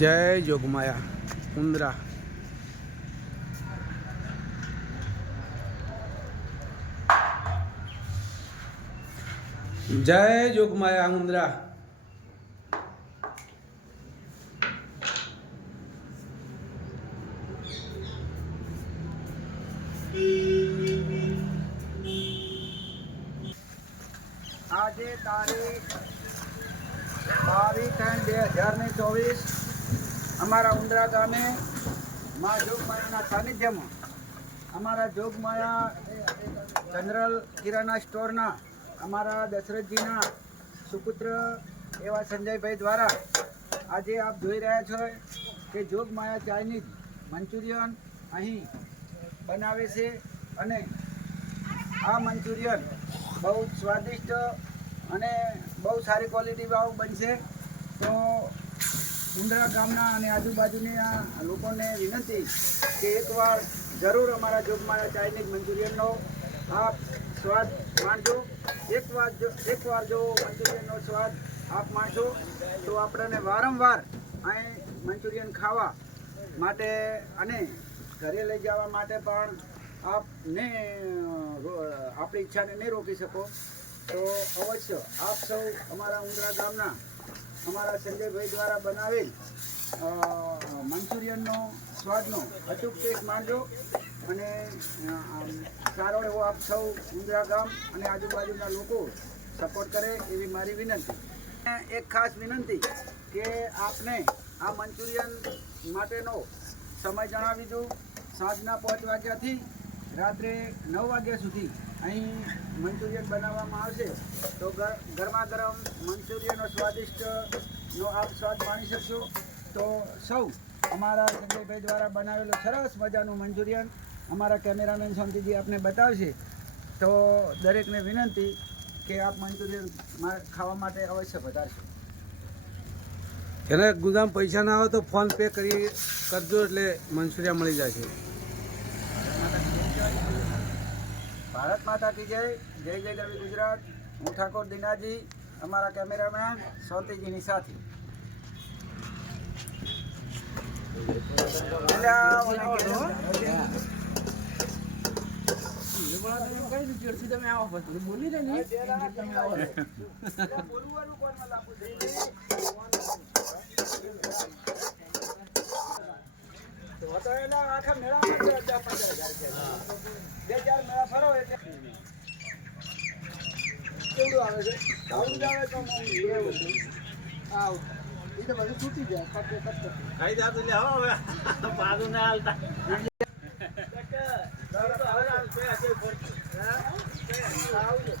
જય જોગમાયા ઉંદરા. જય જોગમાયા ઉંદરા. આજે તારીખ બાવીસ ત્રણ બે હજાર ને ચોવીસ. અમારા ઉંદરા ગામે મા જોગમાયાના સાનિધ્યમાં અમારા જોગમાયા જનરલ કિરાના સ્ટોરના અમારા દશરથજીના સુપુત્ર એવા સંજયભાઈ દ્વારા આજે આપ જોઈ રહ્યા છો કે જોગમાયા ચાઇનીઝ મંચુરિયન અહીં બનાવે છે અને આ મંચુરિયન બહુ સ્વાદિષ્ટ અને બહુ સારી ક્વોલિટી વાળું બનશે. તો ઉંદરા ગામના અને આજુબાજુના લોકોને વિનંતી કે એકવાર જરૂર અમારા જોગમાયા ચાઇનીઝ મંચુરિયનનો આપ સ્વાદ માણજો. એકવાર જો એકવાર જો મંચુરિયનનો સ્વાદ આપ માણશો તો આપણને વારંવાર અહીં મંચુરિયન ખાવા માટે અને ઘરે લઈ જવા માટે પણ આપને આપણી ઈચ્છાને નહીં રોકી શકો. તો અવશ્ય આપ સૌ અમારા ઉંદરા ગામના અમારા સંજયભાઈ દ્વારા બનાવેલ મંચુરિયનનો સ્વાદનો અચૂક ટેસ્ટ માણજો. અને સારો એવો આપ સૌ ઉંદરા ગામ અને આજુબાજુના લોકો સપોર્ટ કરે એવી મારી વિનંતી. એક ખાસ વિનંતી કે આપને આ મંચુરિયન માટેનો સમય જણાવી દઉં. સાંજના પાંચ વાગ્યાથી રાત્રે નવ વાગ્યા સુધી અહીં મંચુરિયન બનાવવામાં આવશે. તો ગરમા ગરમ મંચુરિયનનો સ્વાદિષ્ટ નો આપ સ્વાદ માણી શકશો. તો સૌ અમારા સંજયભાઈ દ્વારા બનાવેલું સરસ મજાનું મંચુરિયન અમારા કેમેરામેન શાંતિજી આપને બતાવશે. તો દરેકને વિનંતી કે આપ મંચુરિયન ખાવા માટે અવશ્ય વધારશો જેને ગુદામ પૈસા ના આવે તો ફોન પે કરી કરજો એટલે મંચુરિયા મળી જશે ભારત માતા કી જય જય જય દેવી ગુજરાત. હું ઠાકોર દિનાજી, અમારા કેમેરામેન શાંતિજીની સાથે. તો તો એના આખા મેળા એટલે કેવડું આવે છે આવડું જ આવે તો મમ એવું છે. આવું. એ તો બધું છૂટી જાય ખર્ચે ખર્ચે. હા? આવું છે.